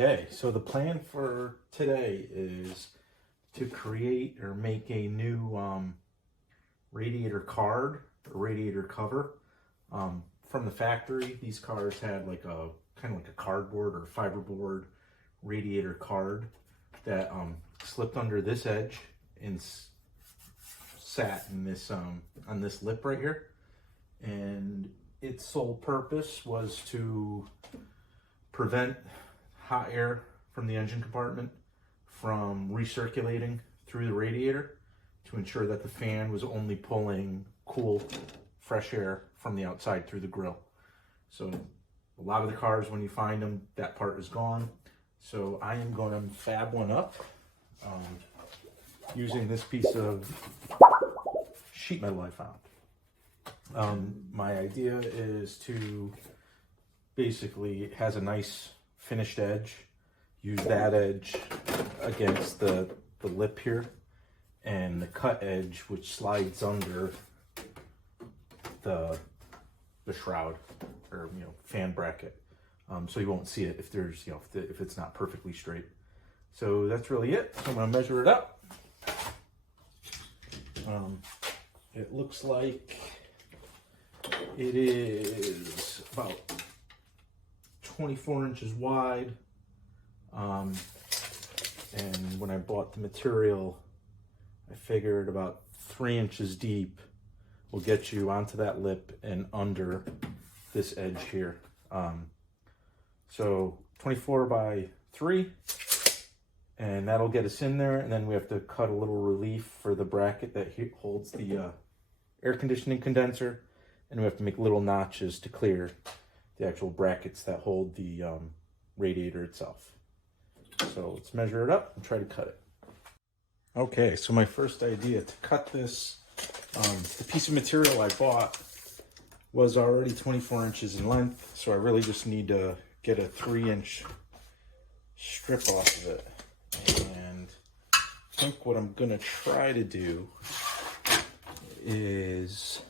Okay, so the plan for today is to create or make a new radiator card or radiator cover. From the factory, these cars had like a kind of like a cardboard or fiberboard radiator card that slipped under this edge and sat in this on this lip right here. And its sole purpose was to prevent hot air from the engine compartment from recirculating through the radiator, to ensure that the fan was only pulling cool, fresh air from the outside through the grill. So a lot of the cars, when you find them, that part is gone. So I am going to fab one up using this piece of sheet metal I found. My idea is to basically, it has a nice finished edge, use that edge against the lip here, and the cut edge which slides under the shroud or fan bracket, so you won't see it if there's if it's not perfectly straight. So that's really it. So I'm going to measure it up. It looks like it is about 24 inches wide, and when I bought the material, I figured about 3 inches deep will get you onto that lip and under this edge here. So 24 by 3, and that'll get us in there. And then we have to cut a little relief for the bracket that holds the air conditioning condenser, and we have to make little notches to clear the actual brackets that hold the radiator itself. So let's measure it up and try to cut it. Okay, so my first idea to cut this, the piece of material I bought was already 24 inches in length, so I really just need to get a 3-inch strip off of it. And I think what I'm gonna try to do is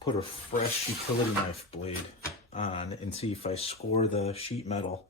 put a fresh utility knife blade on and see if I score the sheet metal,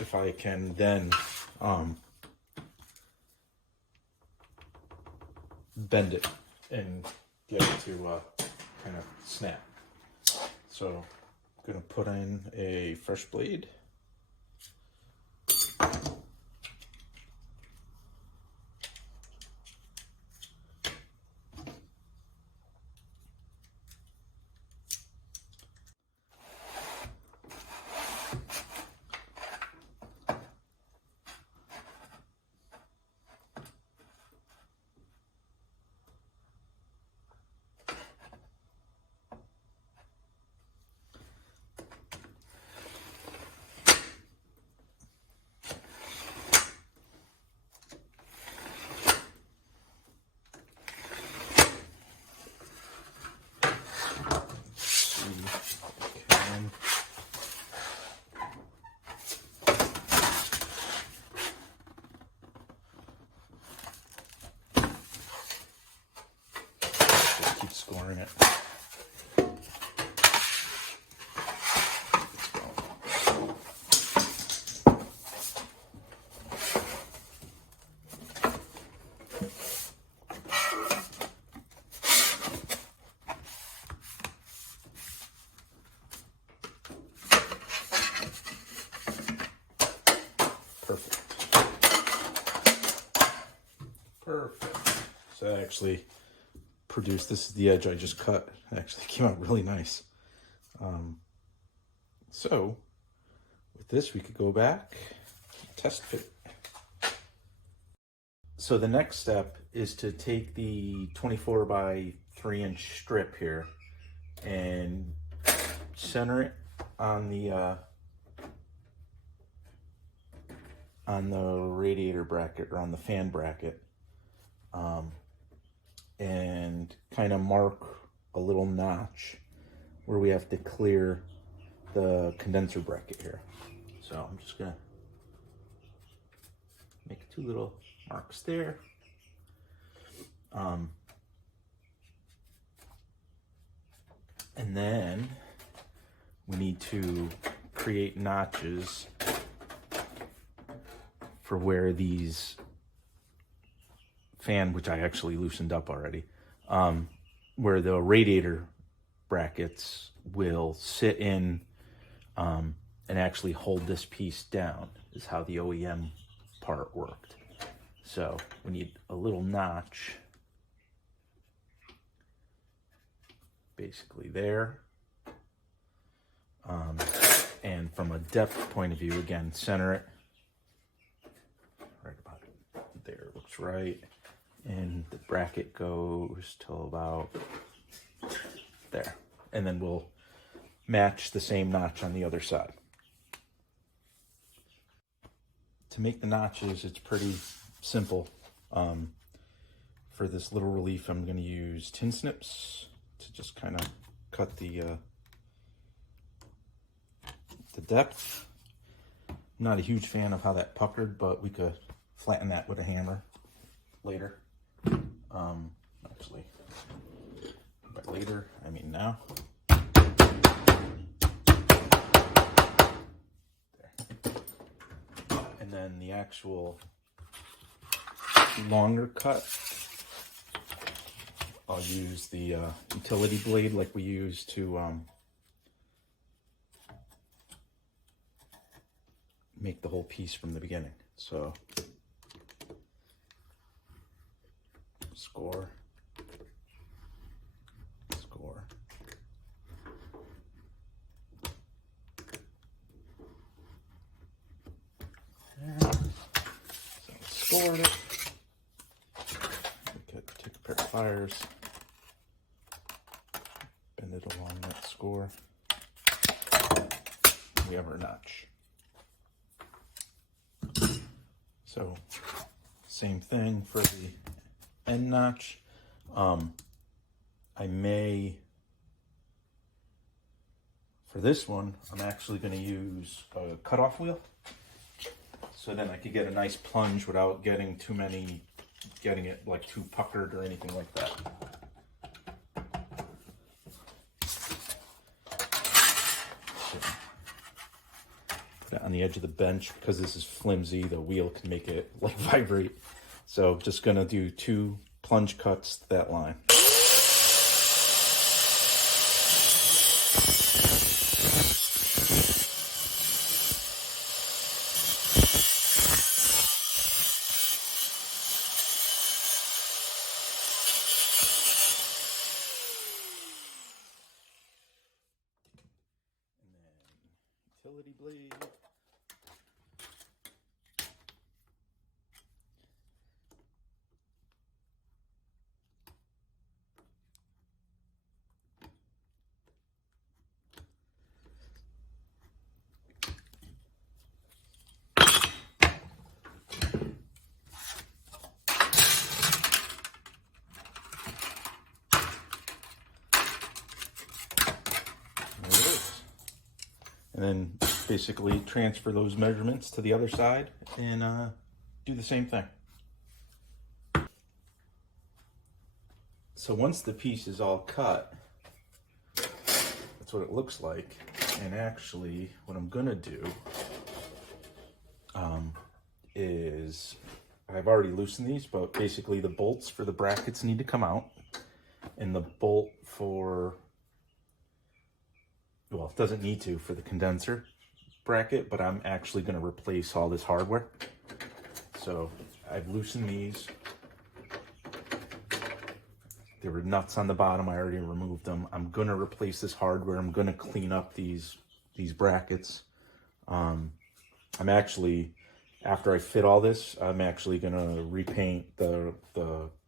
if I can then bend it and get it to kind of snap. So I'm gonna put in a fresh blade. Keep scoring it. Perfect. So I actually produced, this is the edge I just cut. It actually came out really nice. So with this, we could go back, test fit. So the next step is to take the 24 by 3-inch strip here and center it on the radiator bracket, or on the fan bracket, and kind of mark a little notch where we have to clear the condenser bracket here. So I'm just gonna make 2 little marks there. And then we need to create notches for where these fan, which I actually loosened up already, where the radiator brackets will sit in and actually hold this piece down, is how the OEM part worked. So we need a little notch basically there. And from a depth point of view, again, center it right about there, looks right. And the bracket goes till about there. And then we'll match the same notch on the other side. To make the notches, it's pretty simple. For this little relief, I'm going to use tin snips to just kind of cut the depth. I'm not a huge fan of how that puckered, but we could flatten that with a hammer later. Actually, by later, I mean now. There. And then the actual longer cut, I'll use the utility blade like we use to make the whole piece from the beginning. So score, score. There. So scored it. Take a pair of pliers, bend it along that score. We have our notch. So same thing for the end notch. I may, for this one, I'm actually going to use a cutoff wheel. So then I could get a nice plunge without getting getting it like too puckered or anything like that. Put it on the edge of the bench. Because this is flimsy, the wheel can make it like vibrate. So just gonna do 2 plunge cuts to that line. Utility blade. And then basically transfer those measurements to the other side and do the same thing. So once the piece is all cut, that's what it looks like. And actually what I'm gonna do is, I've already loosened these, but basically the bolts for the brackets need to come out, and the bolt for, well, it doesn't need to for the condenser bracket, but I'm actually going to replace all this hardware. So I've loosened these. There were nuts on the bottom. I already removed them. I'm going to replace this hardware. I'm going to clean up these brackets. I'm actually, after I fit all this, I'm actually going to repaint the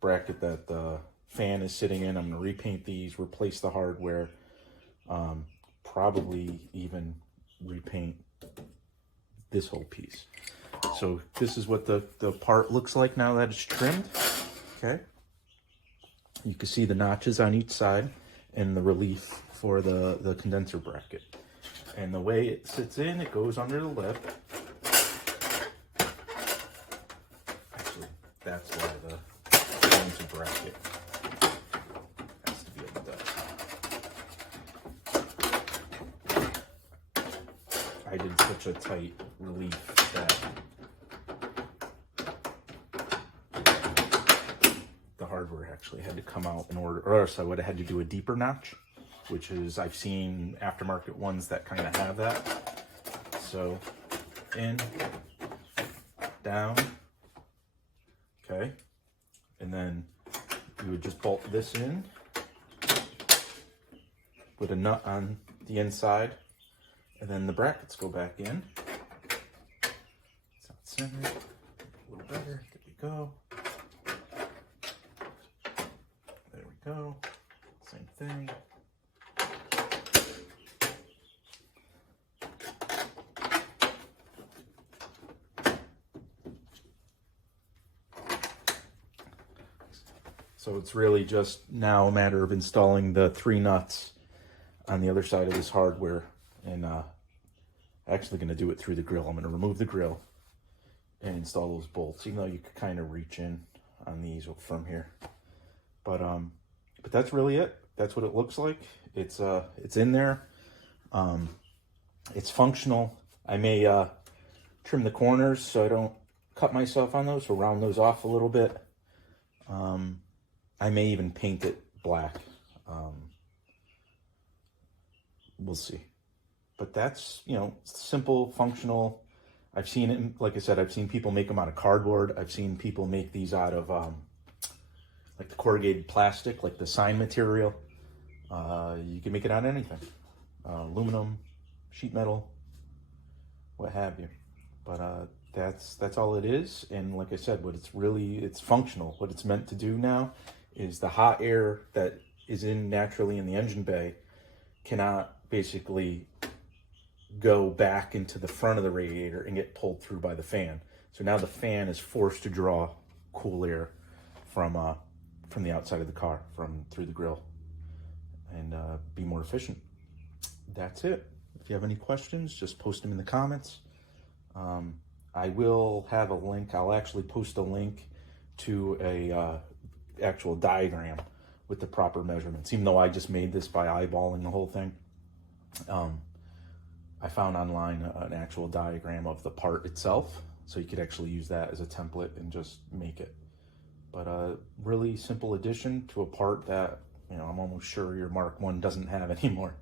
bracket that the fan is sitting in. I'm going to repaint these, replace the hardware, probably even repaint this whole piece. So this is what the part looks like now that it's trimmed. Okay. You can see the notches on each side and the relief for the condenser bracket. And the way it sits in, it goes under the lip. Actually, that's why the condenser bracket has to be on the such a tight relief that the hardware actually had to come out in order, or else I would have had to do a deeper notch, which is, I've seen aftermarket ones that kind of have that. So in, down, okay, and then you would just bolt this in with a nut on the inside, and then the brackets go back in. It's not centered, a little better, there we go. There we go, same thing. So it's really just now a matter of installing the 3 nuts on the other side of this hardware, and actually going to do it through the grill. I'm going to remove the grill and install those bolts, even though you could kind of reach in on these from here. But that's really it. That's what it looks like. It's in there. It's functional. I may trim the corners so I don't cut myself on those, so round those off a little bit. I may even paint it black. We'll see. But that's, you know, simple, functional. I've seen it, like I said, I've seen people make them out of cardboard. I've seen people make these out of like the corrugated plastic, like the sign material. You can make it out of anything. Aluminum, sheet metal, what have you. But that's all it is. And like I said, it's functional. What it's meant to do now is the hot air that is naturally in the engine bay cannot basically go back into the front of the radiator and get pulled through by the fan. So now the fan is forced to draw cool air from the outside of the car, through the grill, and be more efficient. That's it. If you have any questions, just post them in the comments. I will have a link. I'll actually post a link to a actual diagram with the proper measurements, even though I just made this by eyeballing the whole thing. I found online an actual diagram of the part itself, so you could actually use that as a template and just make it. But a really simple addition to a part that, you know, I'm almost sure your Mark 1 doesn't have anymore.